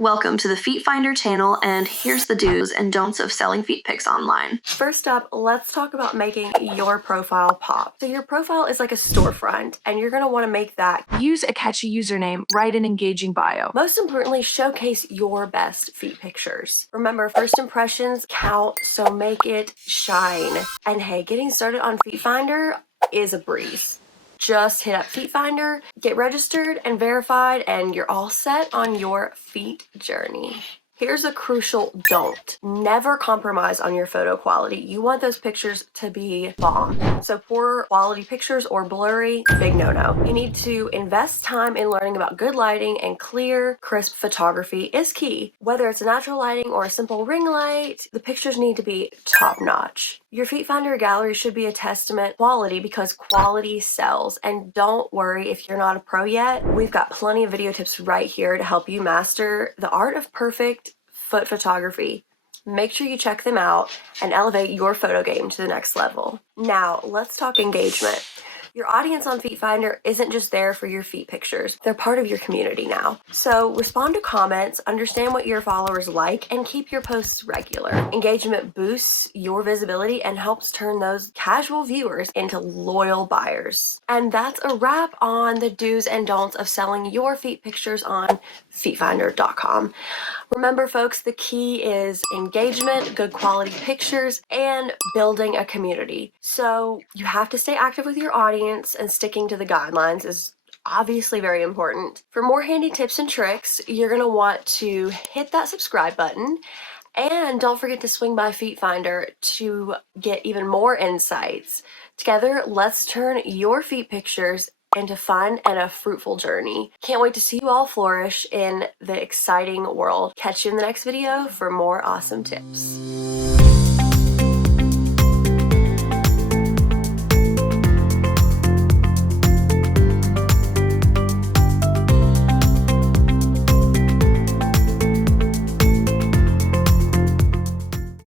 Welcome to the FeetFinder channel, and here's the do's and don'ts of selling feet pics online. First up, let's talk about making your profile pop. So your profile is like a storefront, and you're going to want to make that. Use a catchy username, write an engaging bio. Most importantly, showcase your best feet pictures. Remember, first impressions count, so make it shine. And hey, getting started on FeetFinder is a breeze. Just hit up FeetFinder, get registered and verified, and you're all set on your feet journey. Here's a crucial don't. Never compromise on your photo quality. You want those pictures to be bomb. So poor quality pictures or blurry, big no-no. You need to invest time in learning about good lighting, and clear, crisp photography is key. Whether it's natural lighting or a simple ring light, the pictures need to be top-notch. Your FeetFinder gallery should be a testament to quality, because quality sells. And don't worry if you're not a pro yet. We've got plenty of video tips right here to help you master the art of perfect foot photography. Make sure you check them out and elevate your photo game to the next level. Now, let's talk engagement. Your audience on FeetFinder isn't just there for your feet pictures. They're part of your community now. So respond to comments, understand what your followers like, and keep your posts regular. Engagement boosts your visibility and helps turn those casual viewers into loyal buyers. And that's a wrap on the do's and don'ts of selling your feet pictures on FeetFinder.com. Remember, folks, the key is engagement, good quality pictures, and building a community. So you have to stay active with your audience, and sticking to the guidelines is obviously very important. For more handy tips and tricks, you're going to want to hit that subscribe button. And don't forget to swing by FeetFinder to get even more insights. Together, let's turn your feet pictures into fun and a fruitful journey. Can't wait to see you all flourish in the exciting world. Catch you in the next video for more awesome tips.